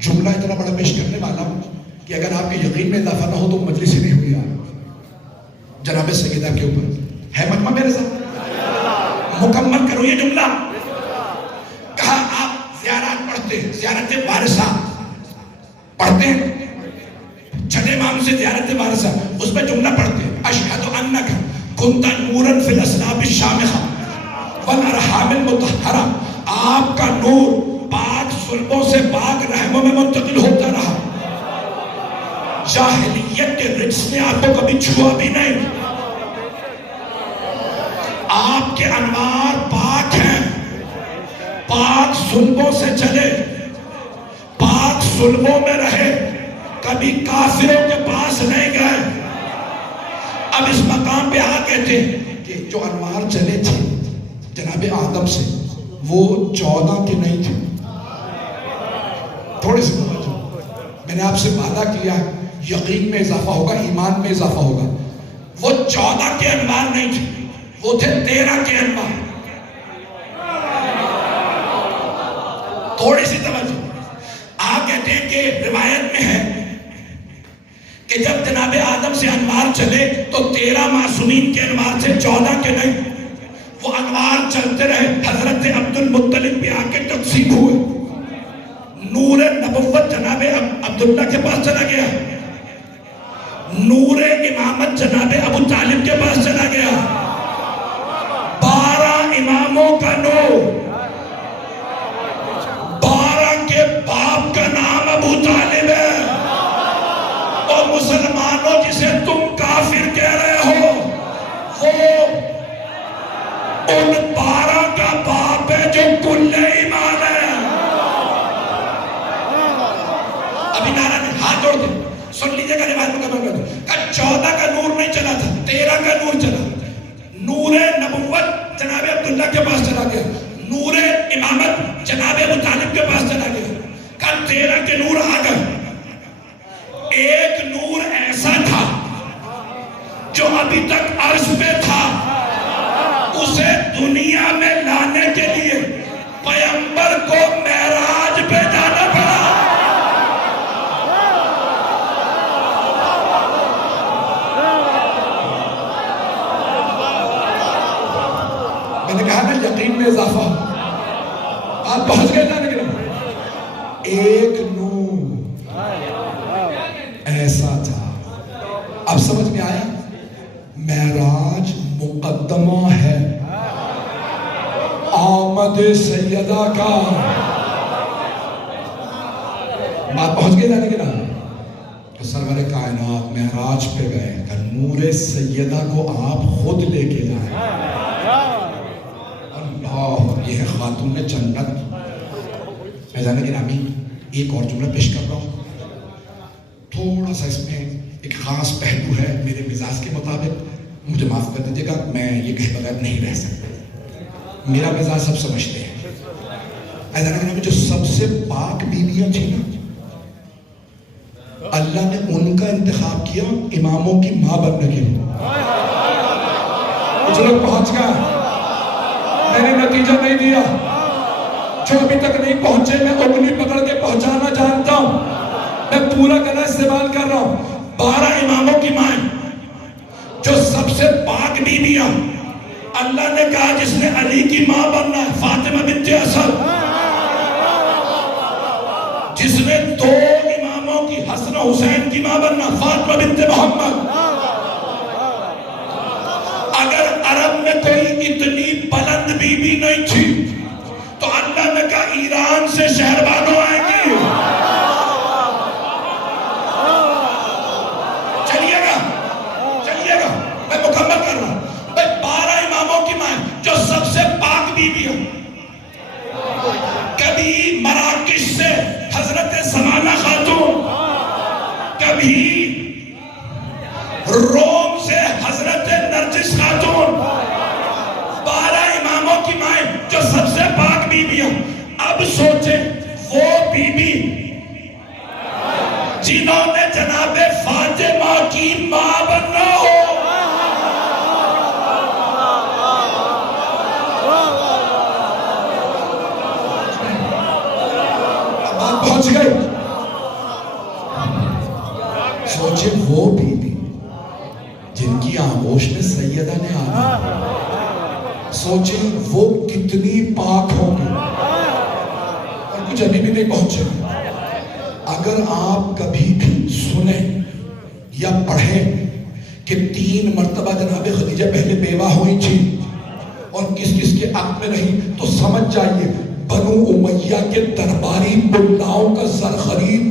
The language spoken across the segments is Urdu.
جملہ اتنا بڑا پیش کرنے والا ہوں کہ اگر آپ کے یقین میں اضافہ نہ ہو تو مجلس ہی نہیں ہوئی آپ جناب سیدہ کے اوپر ہے مجمع میرے ساتھ مکمل کرو یہ جملہ کہا آپ زیارات پڑھتے ہیں زیارت وارثہ پڑھتے ہیں چھٹے امام سے زیارت وارثہ اس میں جملہ پڑھتے ہیں اشہد انک کنت نورا فی الاسلاب الشامخہ والارحام المطہرہ آپ کا نور پاک صلبوں سے پاک رحموں میں منتقل ہوتا رہا جاہلیت کے رجس نے آپ کو کبھی چھوا بھی نہیں آپ کے انوار پاک ہیں پاک صلبوں سے چلے پاک صلبوں میں رہے کبھی کافروں کے پاس نہیں گئے اب اس مقام پہ آ کہتے ہیں کہ جو انوار چلے تھے جناب آدم سے وہ 14 کے نہیں تھے تھوڑے سے میں نے آپ سے وعدہ کیا یقین میں اضافہ ہوگا ایمان میں اضافہ ہوگا وہ 14 کے انوار نہیں تھے وہ تھے 13 کے انوار تھوڑی سی توجہ آپ کہتے ہیں کہ روایت میں ہے کہ جب جناب آدم سے انوار چلے تو 13 معصومین کے انوار سے 14 کے نہیں وہ انوار چلتے رہے حضرت عبد المطلب پہ آ کے تقسیم ہوئے نور نبوت جناب عبداللہ کے پاس چلا گیا نور امامت جناب ابو طالب کے پاس چلا گیا 12 اماموں کا نور 12 کے باپ کا نام ابو طالب ہے اور مسلمانوں جسے تم کافر کہہ رہے ہو وہ ان 12 کا باپ ہے جو کل ایمان ہے ابھی نعرہ نے ہاتھ جوڑ دے سن لیجئے گا روایت مکمل کر دو کہ 14 کا نور نہیں چلا تھا 13 کا نور چلا نور نبوت جناب عبداللہ کے پاس چلا گیا نور امامت جناب ابو طالب کے پاس چلا گیا کہ 13 کے نور آ گئے ایک نور ایسا تھا جو ابھی تک عرش پہ تھا اسے دنیا میں لانے کے لیے پیغمبر کو معراج پہ جانا پڑا میں نے کہا نا یقین میں اضافہ آپ پہنچ گئے جانے کے لیے ایک نور ایسا تھا اب سمجھ میں آیا معراج مقدمہ ہے آمد سیدہ کا بات پہنچ گئی جانے کے لیے تو سرور کائنات معراج پہ گئے کہ نور سیدہ کو آپ خود لے کے جائیں اللہ یہ ہے خاتون جنت میں جانے کے نامی ایک اور جملہ پیش کر رہا ہوں تھوڑا سا اس میں ایک خاص پہلو ہے میرے مزاج کے مطابق مجھے معاف کر دیجیے گا میں یہ کہے بغیر نہیں رہ سکتا میرا مزاج سب سمجھتے ہیں ایسا نہ کہ جو سب سے پاک بیویاں تھیں نا اللہ نے ان کا انتخاب کیا اماموں کی ماں بننے کے لیے کچھ لوگ پہنچ گئے میں نے نتیجہ نہیں دیا جو ابھی تک نہیں پہنچے میں انگلی پکڑ کے پہنچانا جانتا ہوں میں پورا گلا استعمال کر رہا ہوں 12 اماموں کی ماں جو سب سے پاک بیویاں اللہ نے کہا جس نے علی کی ماں بننا ہے فاطمہ بنت اسد جس نے 2 اماموں کی حسن و حسین کی ماں بننا فاطمہ بنت محمد اگر عرب میں کوئی اتنی بلند بیوی نہیں تھی تو اللہ نے کہا ایران سے شہربانو آئیں گی چلیے گا میں مکمل کر رہا ہوں 12 اماموں کی ماں جو سب سے پاک بیوی ہوں کبھی مراکش سے حضرت سمانہ خاتون کبھی روم سے حضرت نرجس خاتون 12 اماموں کی ماں جو سب سے پاک بیوی ہوں اب سوچیں وہ بیوی جنہوں نے جناب فاطمہ کی ماں بننا ہو پہنچ گئے سوچے وہ بیوی جن کی آغوش میں سیدہ نے آنا، سوچیں وہ کتنی پاک ہوگی، اور کچھ ابھی بھی نہیں پہنچے۔ اگر آپ کبھی بھی سنیں یا پڑھیں کہ 3 مرتبہ جناب خدیجہ پہلے بیوہ ہوئی تھی اور کس کس کے عقد میں رہی، تو سمجھ جائیے بنو امیہ کے درباری ملاؤں کا زر خرید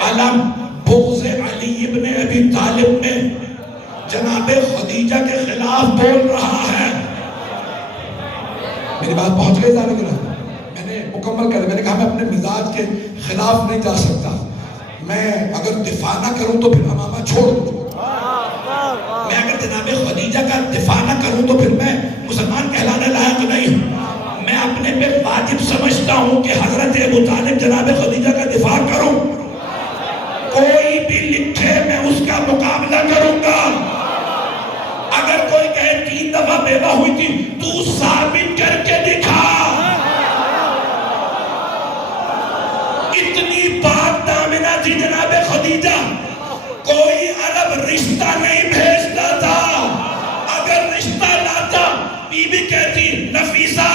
قلم بغض علی ابن ابی طالب میں جناب خدیجہ کے خلاف بول رہا ہے۔ میری بات پہنچ گئی جانے کے لیے؟ میں نے مکمل کر دیا، میں نے کہا میں اپنے مزاج کے خلاف نہیں جا سکتا، میں اگر دفاع نہ کروں تو پھر امامہ چھوڑ دوں، میں اگر جناب خدیجہ کا دفاع نہ کروں تو پھر میں مسلمان کہلانے لائق نہیں ہوں۔ میں اپنے پہ واجب سمجھتا ہوں کہ حضرت ابو طالب جناب خدیجہ کا دفاع کروں، کوئی بھی لکھے میں اس کا مقابلہ کروں گا۔ اگر کوئی کہے 3 دفعہ بیوہ ہوئی تھی، تو ثابت کر کے دکھا۔ اتنی پاک دامنہ تھی جناب خدیجہ، کوئی عرب رشتہ نہیں بھیجتا تھا، اگر رشتہ لاتا بی بی کہتی نفیسہ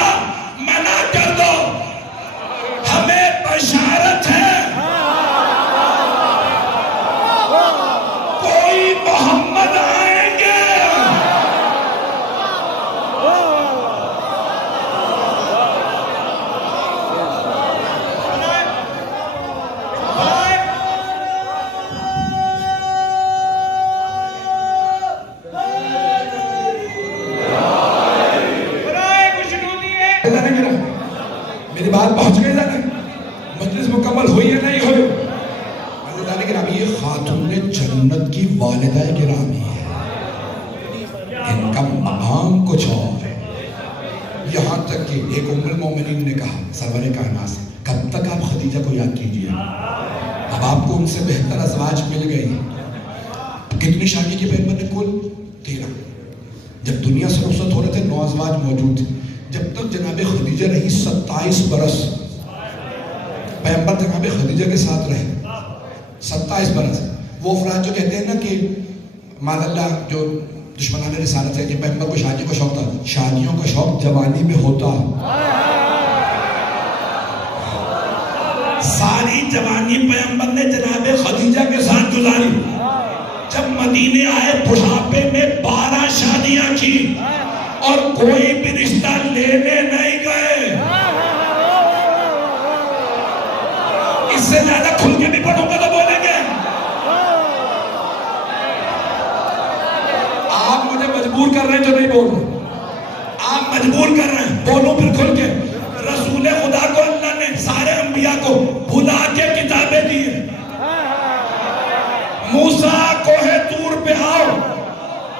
منع کر دو، ہمیں بشارت ہے کوئی محمد آئیں گے۔ میری بات پہنچ گئی جانے، مجلس مکمل ہوئی ہے نہیں ہوئی؟ حضرت گرامی یہ خاتون جنت کی والدہ گرامی ہے، ان کا مقام کچھ اور ہے۔ یہاں تک کہ ایک ام المومنین نے کہا سرور کائنات سے کب تک آپ خدیجہ کو یاد کیجئے، اب آپ کو ان سے بہتر ازواج مل گئی۔ کتنی شادی کی پیغمبر نے؟ کل 13۔ جب دنیا سے رخصت ہو رہے تھے 9 ازواج موجود تھے، جب تک جناب خدیجہ رہی 27 برس پیغمبر جناب خدیجہ کے ساتھ رہے، 27 برس۔ وہ افراد جو کہتے ہیں نا کہ مان اللہ جو دشمنان رسالت ہے کہ پیغمبر کو شادی کو شوق تھا، شادیوں کا شوق جوانی میں ہوتا، ساری جوانی پیغمبر نے جناب خدیجہ کے ساتھ گزاری۔ جب مدینے آئے بڑھاپے میں 12 شادیاں کی اور کوئی بھی رشتہ لینے نہیں گئے۔ اس سے زیادہ کھل کے بھی پڑھوں گا تو بولیں گے آپ مجھے مجبور کر رہے ہیں جو نہیں بول رہے، آپ مجبور کر رہے ہیں، بولوں پھر کھل کے۔ رسول خدا کو اللہ نے سارے انبیاء کو بھلا کے کتابیں دی ہیں۔ موسیٰ کوہ طور پہ آؤ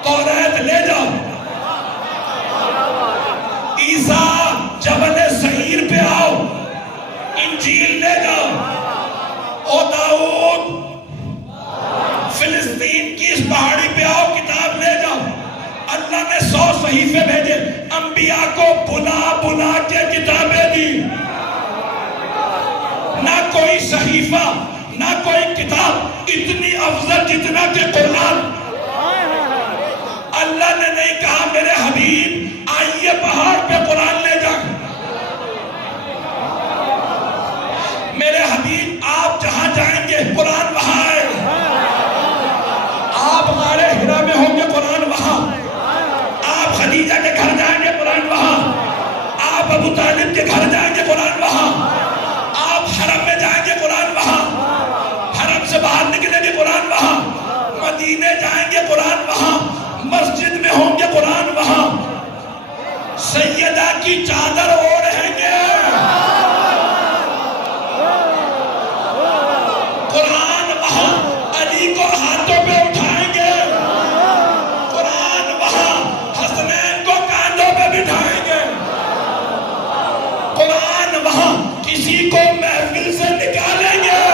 توریت لے جاؤ، عیسیٰ جبل سعیر پہ آؤ انجیل لے جاؤ، او داؤد فلسطین کی اس پہاڑی پہ آؤ کتاب لے جاؤ۔ اللہ نے 100 صحیفے بھیجے، انبیاء کو بلا بلا کے کتابیں دی۔ نہ کوئی صحیفہ نہ کوئی کتاب اتنی افضل جتنا کہ قرآن۔ اللہ نے نہیں کہا میرے حبیب آئیے پہاڑ پہ قرآن لے جائیں، میرے حبیب آپ جہاں جائیں گے قرآن وہاں آئے گا، آپ غار حرا میں ہوں گے قرآن وہاں، آپ خدیجہ کے گھر جائیں گے قرآن وہاں، آپ ابو طالب کے گھر جائیں گے قرآن وہاں، آپ حرم میں جائیں گے قرآن وہاں، حرم سے باہر نکلیں گے قرآن وہاں، مدینے جائیں گے قرآن وہاں، مسجد میں ہوں گے قرآن وہاں، سیدہ کی چادر اوڑھیں گے قرآن وہاں، علی کو ہاتھوں پہ اٹھائیں گے قرآن وہاں، حسنین کو کاندھوں پہ بٹھائیں گے قرآن وہاں، کسی کو محفل سے نکالیں گے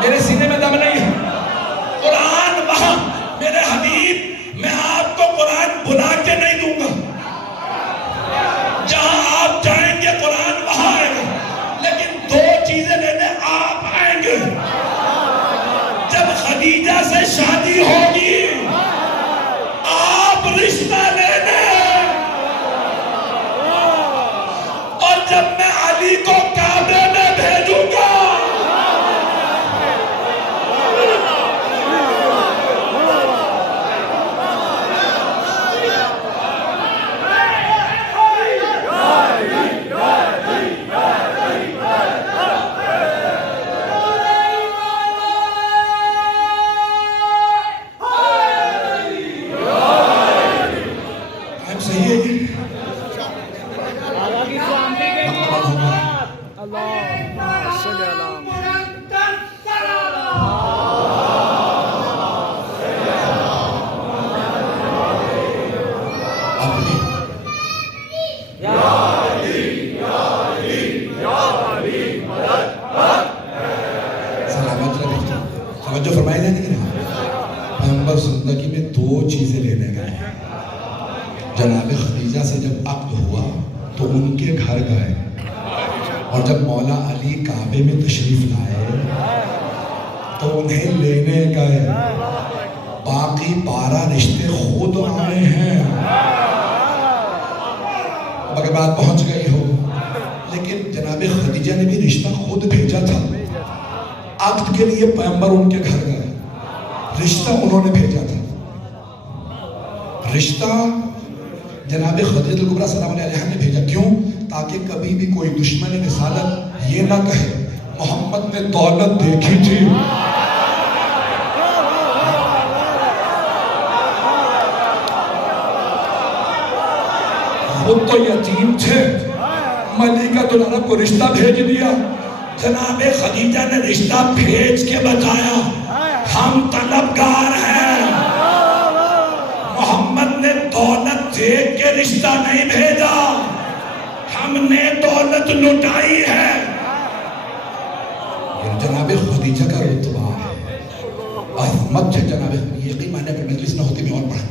میرے سینے میں دم نہیں ہے، قرآن وہاں۔ میرے حبیب میں آپ کو قرآن بلا کے نہیں دوں گا، مجھے لینے گئے. جناب خدیجہ سے جب عقد ہوا تو ان کے گھر گئے اور جب مولا علی کعبے میں تشریف لائے تو انہیں لینے گئے. باقی 12 رشتے خود آئے ہیں. مگر بات پہنچ گئی ہو. لیکن جناب خدیجہ نے بھی رشتہ خود بھیجا تھا. عقد کے لیے پیغمبر ان کے گھر گئے, رشتہ انہوں نے بھیجا تھا. رشتہ جناب خدیجہ الکبریٰ سلام علیہا نے بھیجا. کیوں؟ تاکہ کبھی بھی کوئی دشمن رسالت یہ نہ کہے محمد نے دولت دیکھی تھی. خود تو یتیم تھے, ملکۃ العرب کو رشتہ بھیج دیا. جناب خدیجہ نے رشتہ بھیج کے بتایا ہم طلبگار ہیں, محمد نے دولت دیکھ کے رشتہ نہیں بھیجا, ہم نے دولت لٹائی ہے. یہ جناب خدیجہ کا رتبہ ہے, عظمت ہے. جناب یقین مانے پر مجلس نہ ہوتی میں اور پڑھتا.